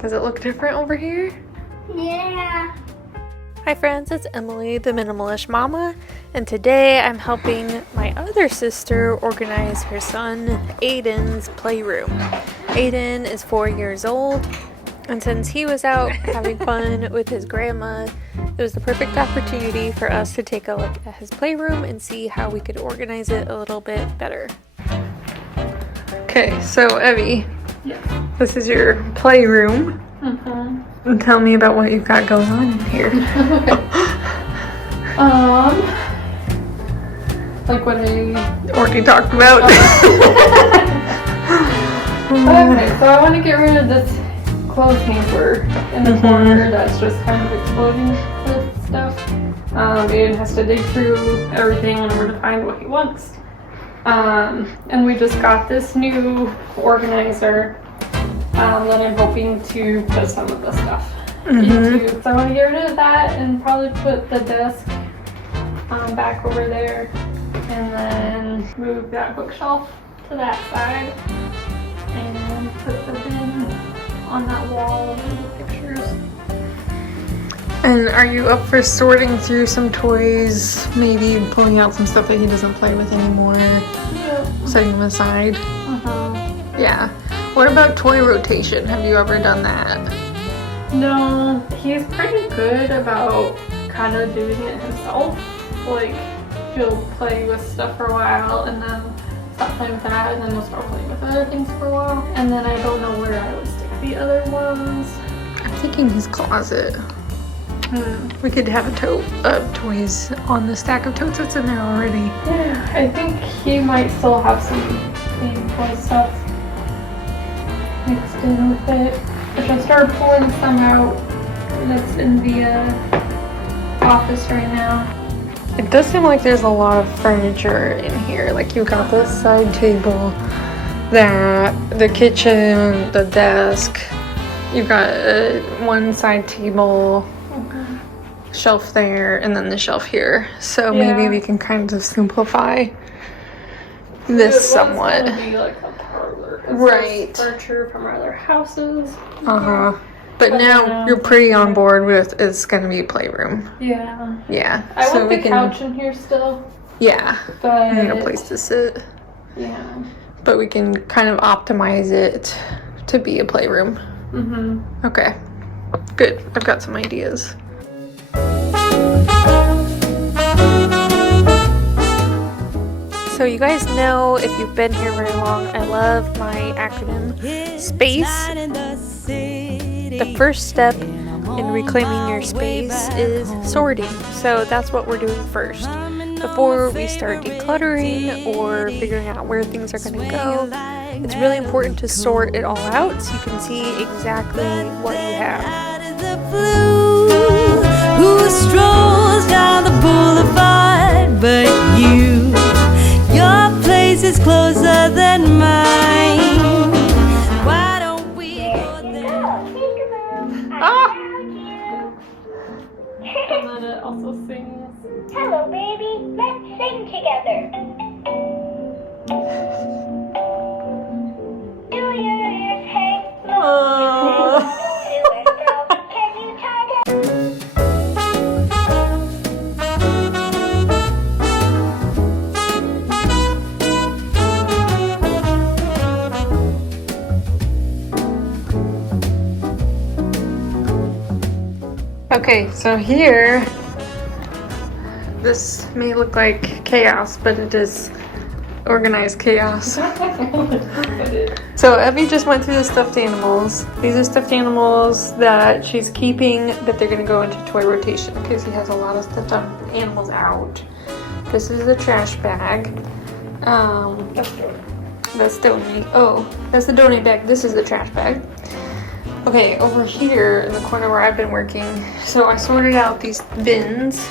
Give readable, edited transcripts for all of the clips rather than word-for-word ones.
Does it look different over here? Yeah. Hi friends, it's Emily, the Minimalist Mama, and today I'm helping my other sister organize her son Aedan's playroom. Aedan is 4 years old, and since he was out having fun with his grandma, it was the perfect opportunity for us to take a look at his playroom and see how we could organize it a little bit better. Okay, so Evie, this is your playroom. And tell me about what you've got going on in here. Like what I already talked about. Okay, so I want to get rid of this clothes hamper in the corner that's just kind of exploding with stuff. Aiden has to dig through everything in order to find what he wants. And we just got this new organizer that I'm hoping to put some of the stuff into. So I want to get rid of that and probably put the desk back over there, and then move that bookshelf to that side and put the bin on that wall with the pictures. And are you up for sorting through some toys, maybe pulling out some stuff that he doesn't play with anymore, setting them aside? Yeah. What about toy rotation? Have you ever done that? No, he's pretty good about kind of doing it himself. Like, he'll play with stuff for a while and then stop playing with that, and then he'll start playing with other things for a while. And then I don't know where I would stick the other ones. I'm thinking his closet. We could have a tote of toys on the stack of totes that's in there already. Yeah, I think he might still have some baby toy stuff mixed in with it, which I started pulling some out that's in the office right now. It does seem like there's a lot of furniture in here. Like, you got this side table, the kitchen, the desk. You've got one side table, shelf there, and then the shelf here. So maybe we can kind of simplify this somewhat. It's gonna be like a parlor. Right. Furniture from other houses. But now you're pretty on board with it's gonna be a playroom. Yeah. Yeah. I want the couch in here still. Yeah. But need a place to sit. Yeah. But we can kind of optimize it to be a playroom. Okay. Good. I've got some ideas. So you guys know, if you've been here very long, I love my acronym SPACE. The first step in reclaiming your space is sorting. So that's what we're doing first. Before we start decluttering or figuring out where things are going to go, it's really important to sort it all out so you can see exactly what you have. Who strolls down the boulevard but you? Your place is closer than mine. Why don't we go there? And then it also sings. Hello, baby. Let's sing together. Do your ears hang low? Can you tie them? Okay, so here, this may look like chaos, but it is organized chaos. So Evie just went through the stuffed animals. These are stuffed animals that she's keeping, but they're going to go into toy rotation because he has a lot of stuffed animals out. This is the trash bag. That's donate. Oh, that's the donate bag. This is the trash bag. Okay, over here in the corner where I've been working, so I sorted out these bins,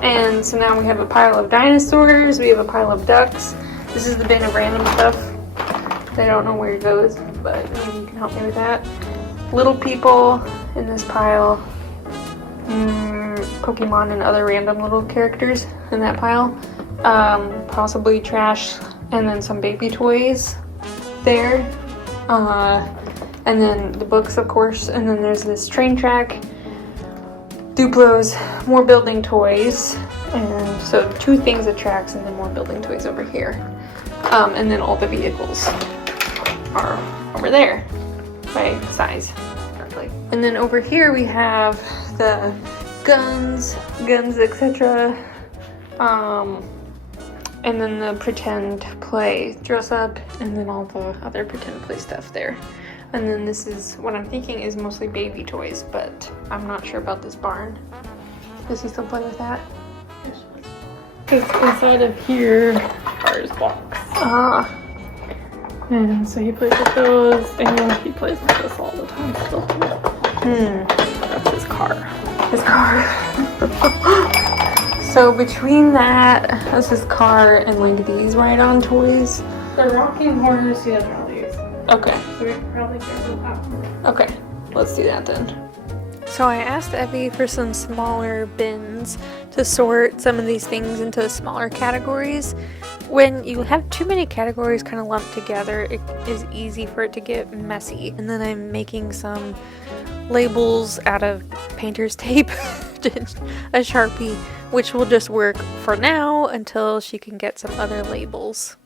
and so now we have a pile of dinosaurs, we have a pile of ducks. This is the bin of random stuff. I don't know where it goes, but maybe you can help me with that. Little people in this pile, Pokemon and other random little characters in that pile, possibly trash, and then some baby toys there. And then the books, of course. And then there's this train track, Duplos, more building toys. And so 2 things of tracks and then more building toys over here. And then all the vehicles are over there by size. Roughly. And then over here we have the guns, etc. And then the pretend play dress up, and then all the other pretend play stuff there. And then this is what I'm thinking is mostly baby toys, but I'm not sure about this barn. Does he still play with that? Because inside of here are his blocks. Ah. And so he plays with those, and he plays with this all the time still too. That's his car. His car. So between that's his car and like these ride-on toys. The rocking horse, he has all these. Okay. So we can probably get rid of that one. Okay. Let's do that then. So I asked Evie for some smaller bins to sort some of these things into smaller categories. When you have too many categories kind of lumped together, it is easy for it to get messy. And then I'm making some labels out of painter's tape, a Sharpie, which will just work for now until she can get some other labels.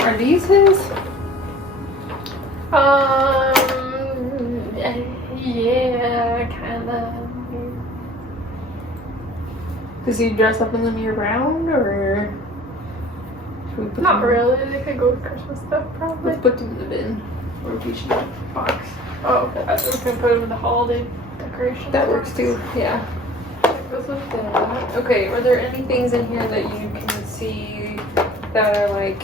Are these his? Yeah, kinda. Does he dress up in them year round, or should we put Not them? really. They could go with Christmas stuff, probably. Let's put them in the bin, or we should box. Oh, okay. I think we can put them in the holiday decoration. That works too. Yeah. That goes with that. Okay. Are there any things in here that you can see that are like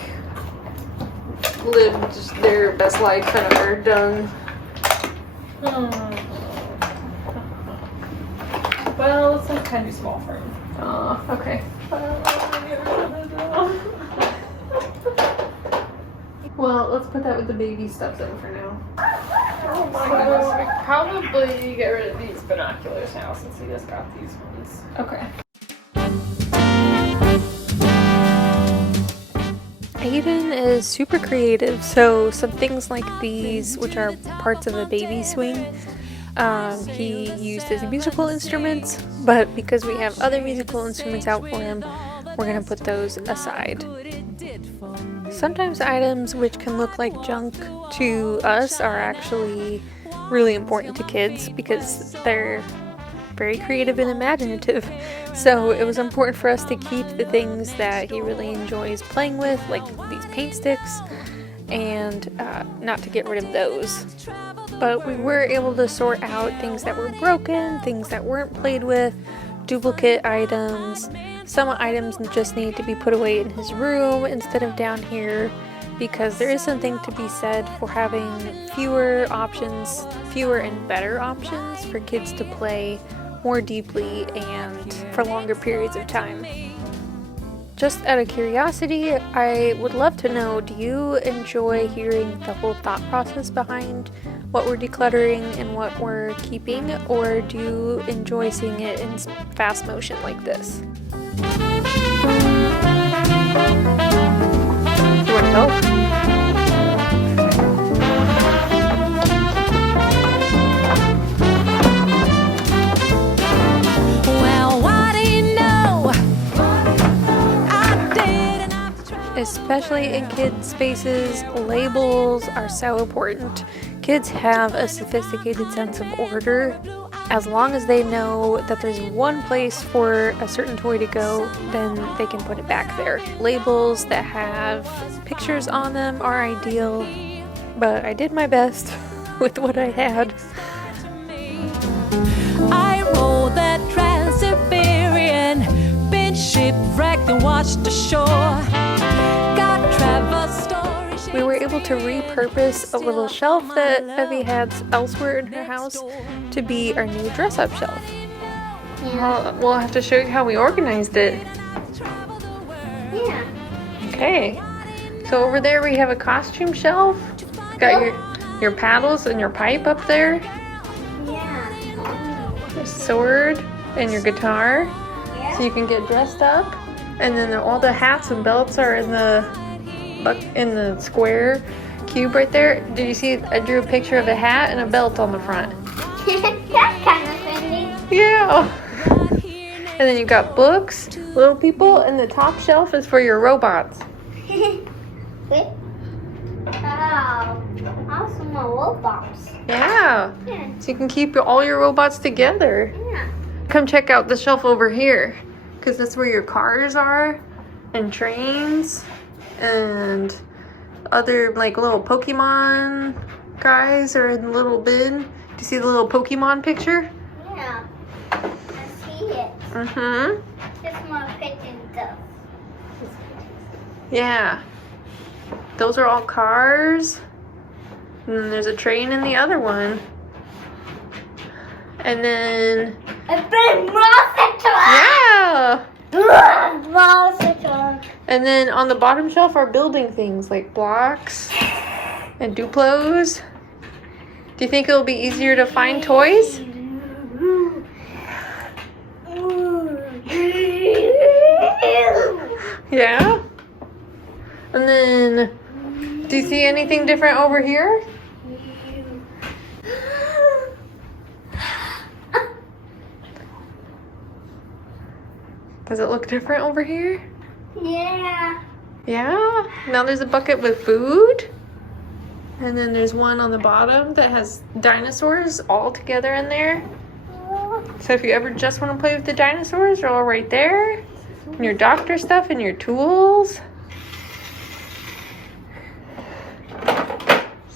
lived just their best life and are done? Well, this one's kind of small for him. Okay. I don't want to get rid of it though. Well, let's put that with the baby stuff then for now. Oh my goodness. We could probably get rid of these binoculars now since he just got these ones. Okay. Aedan is super creative, so some things like these, which are parts of a baby swing, he used as musical instruments, but because we have other musical instruments out for him, we're going to put those aside. Sometimes items which can look like junk to us are actually really important to kids because they're very creative and imaginative. So it was important for us to keep the things that he really enjoys playing with, like these paint sticks, and not to get rid of those. But we were able to sort out things that were broken, things that weren't played with, duplicate items. Some items just need to be put away in his room instead of down here, because there is something to be said for having fewer and better options for kids to play more deeply and for longer periods of time. Just out of curiosity, I would love to know, do you enjoy hearing the whole thought process behind what we're decluttering and what we're keeping, or do you enjoy seeing it in fast motion like this? Do you want to help? Especially in kids' spaces, labels are so important. Kids have a sophisticated sense of order. As long as they know that there's one place for a certain toy to go, then they can put it back there. Labels that have pictures on them are ideal, but I did my best with what I had. I rode that Trans-Siberian, been shipwrecked and watched ashore. We were able to repurpose a little shelf that Evie had elsewhere in her house to be our new dress-up shelf. We'll have to show you how we organized it. Yeah. Okay. So over there we have a costume shelf. Got your paddles and your pipe up there. Yeah. Your sword and your guitar. So you can get dressed up. And then all the hats and belts are in the in the square cube right there, did you see I drew a picture of a hat and a belt on the front? That's kind of funny. Yeah. And then you got books, little people, and the top shelf is for your robots. Wait. Oh, awesome robots. Yeah. Yeah. So you can keep all your robots together. Yeah. Come check out the shelf over here, because that's where your cars are, and trains, and other like little Pokemon guys are in the little bin. Do you see the little Pokemon picture? Yeah. I see it. Mm-hmm. It's more pigeon stuff. Yeah. Those are all cars. And then there's a train in the other one. And then... A big monster truck! Yeah! Monster truck! And then on the bottom shelf are building things like blocks and Duplos. Do you think it'll be easier to find toys? Yeah? And then, do you see anything different over here? Does it look different over here? Yeah. Yeah? Now there's a bucket with food. And then there's one on the bottom that has dinosaurs all together in there. So if you ever just want to play with the dinosaurs, they're all right there. And your doctor stuff and your tools.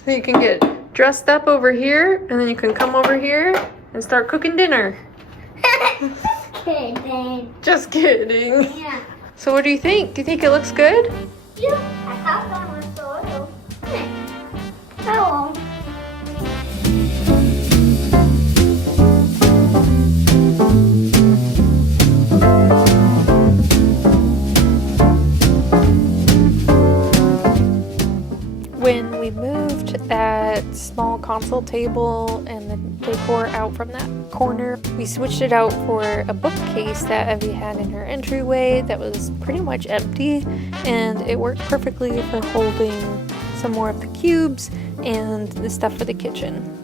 So you can get dressed up over here, and then you can come over here and start cooking dinner. Kidding. Just kidding. Yeah. So what do you think? Do you think it looks good? Yeah. I thought that was soil. Oh. When we moved that small console table and the decor out from that corner, we switched it out for a bookcase that Evie had in her entryway that was pretty much empty, and it worked perfectly for holding some more of the cubes and the stuff for the kitchen.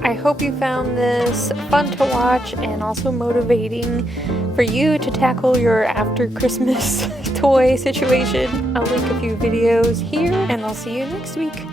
I hope you found this fun to watch and also motivating for you to tackle your after Christmas toy situation. I'll link a few videos here, and I'll see you next week.